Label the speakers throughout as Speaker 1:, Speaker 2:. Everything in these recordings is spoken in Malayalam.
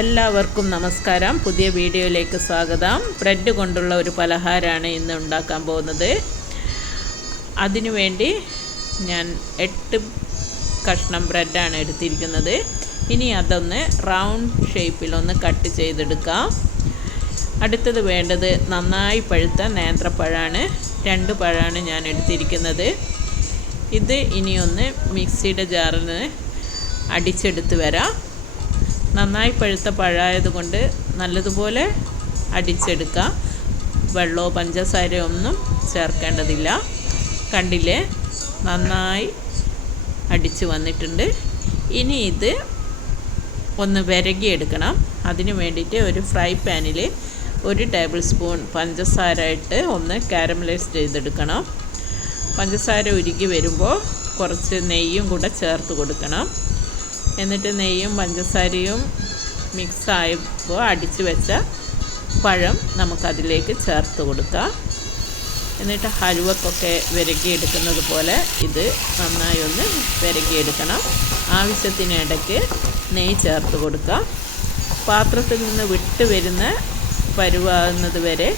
Speaker 1: എല്ലാവർക്കും നമസ്കാരം. പുതിയ വീഡിയോയിലേക്ക് സ്വാഗതം. ബ്രെഡ് കൊണ്ടുള്ള ഒരു പലഹാരമാണ് ഇന്ന് ഉണ്ടാക്കാൻ പോകുന്നത്. അതിനുവേണ്ടി ഞാൻ എട്ട് കഷ്ണം ബ്രെഡാണ് എടുത്തിരിക്കുന്നത്. ഇനി അതൊന്ന് റൗണ്ട് ഷേപ്പിലൊന്ന് കട്ട് ചെയ്തെടുക്കാം. അടുത്തത് വേണ്ടത് നന്നായി പഴുത്ത നേന്ത്രപ്പഴമാണ് രണ്ട് പഴമാണ് ഞാൻ എടുത്തിരിക്കുന്നത്. ഇത് ഇനിയൊന്ന് മിക്സിയുടെ ജാറിൽ അടിച്ചെടുത്ത് വരാം. നന്നായി പഴുത്ത പഴമായതുകൊണ്ട് നല്ലതുപോലെ അടിച്ചെടുക്കാം. വെള്ളമോ പഞ്ചസാരയോ ഒന്നും ചേർക്കേണ്ടതില്ല. കണ്ടില്ലേ? നന്നായി അടിച്ച് വന്നിട്ടുണ്ട്. ഇനി ഇത് ഒന്ന് വിരകിയെടുക്കണം. അതിന് വേണ്ടിയിട്ട് ഒരു ഫ്രൈ പാനിൽ ഒരു ടേബിൾ സ്പൂൺ പഞ്ചസാര ഇട്ട് ഒന്ന് കാരമലൈസ് ചെയ്തെടുക്കണം. പഞ്ചസാര ഉരുകി വരുമ്പോൾ കുറച്ച് നെയ്യും കൂടെ ചേർത്ത് കൊടുക്കണം. എന്നിട്ട് നെയ്യും പഞ്ചസാരയും മിക്സ് ആയപ്പോൾ അടിച്ച് വെച്ച പഴം നമുക്കതിലേക്ക് ചേർത്ത് കൊടുക്കാം. എന്നിട്ട് ഹലുവക്കൊക്കെ വിരകിയെടുക്കുന്നത് പോലെ ഇത് നന്നായി ഒന്ന് വിരകിയെടുക്കണം ആവശ്യത്തിനിടയ്ക്ക് നെയ്യ് ചേർത്ത് കൊടുക്കാം. പാത്രത്തിൽ നിന്ന് വിട്ട് വരുന്ന പരുവാകുന്നത് വരെ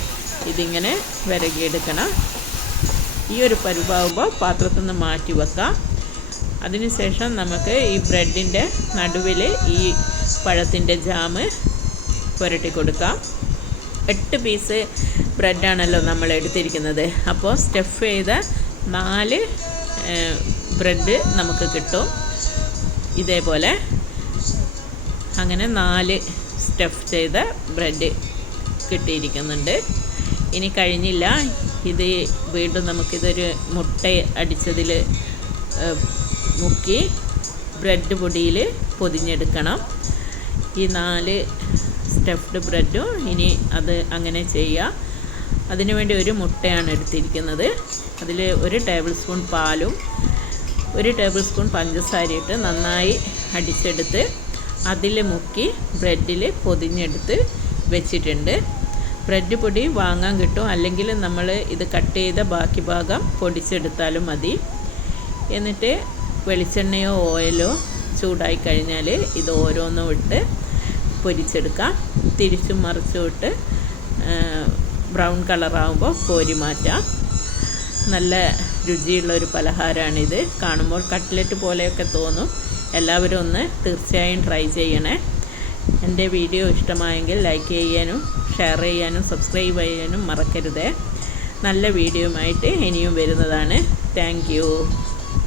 Speaker 1: ഇതിങ്ങനെ വിരകിയെടുക്കണം. ഈ ഒരു പരുവാകുമ്പോൾ പാത്രത്തിൽ നിന്ന് മാറ്റി വെക്കാം. അതിനുശേഷം നമുക്ക് ഈ ബ്രെഡിന്റെ നടുവിൽ ഈ പഴത്തിന്റെ ജാമ് പുരട്ടി കൊടുക്കാം. എട്ട് പീസ് ബ്രെഡാണല്ലോ നമ്മൾ എടുത്തിരിക്കുന്നത്. അപ്പോൾ സ്റ്റഫ് ചെയ്ത നാല് ബ്രെഡ് നമുക്ക് കിട്ടും. ഇതേപോലെ അങ്ങനെ നാല് സ്റ്റഫ് ചെയ്ത ബ്രെഡ് കിട്ടിയിരിക്കുന്നുണ്ട്. ഇനി കഴിഞ്ഞില്ല. ഇത് വീണ്ടും നമുക്കിതൊരു മുട്ട അടിച്ചതിൽ മുക്കി ബ്രെഡ് പൊടിയിൽ പൊതിഞ്ഞെടുക്കണം. ഈ നാല് സ്റ്റഫ്ഡ് ബ്രെഡും ഇനി അത് അങ്ങനെ ചെയ്യുക അതിനുവേണ്ടി ഒരു മുട്ടയാണ് എടുത്തിരിക്കുന്നത്. അതിൽ ഒരു ടേബിൾ സ്പൂൺ പാലും ഒരു ടേബിൾ സ്പൂൺ പഞ്ചസാരയിട്ട് നന്നായി അടിച്ചെടുത്ത് അതിൽ മുക്കി ബ്രെഡിൽ പൊതിഞ്ഞെടുത്ത് വെച്ചിട്ടുണ്ട്. ബ്രെഡ് പൊടി വാങ്ങാൻ കിട്ടും. അല്ലെങ്കിൽ നമ്മൾ ഇത് കട്ട് ചെയ്ത ബാക്കി ഭാഗം പൊടിച്ചെടുത്താലും മതി. എന്നിട്ട് വെളിച്ചെണ്ണയോ ഓയിലോ ചൂടായി കഴിഞ്ഞാൽ ഇത് ഓരോന്നും ഇട്ട് പൊരിച്ചെടുക്കാം. തിരിച്ചും മറിച്ചും ഇട്ട് ബ്രൗൺ കളറാകുമ്പോൾ കോരി മാറ്റാം. നല്ല രുചിയുള്ള ഒരു പലഹാരമാണിത് കാണുമ്പോൾ കട്ട്ലറ്റ് പോലെയൊക്കെ തോന്നും. എല്ലാവരും ഒന്ന് തീർച്ചയായും ട്രൈ ചെയ്യണേ. എന്റെ വീഡിയോ ഇഷ്ടമായെങ്കിൽ ലൈക്ക് ചെയ്യാനും ഷെയർ ചെയ്യാനും സബ്സ്ക്രൈബ് ചെയ്യാനും മറക്കരുതേ. നല്ല വീഡിയോ ആയിട്ട് ഇനിയും വരുന്നതാണ്. താങ്ക്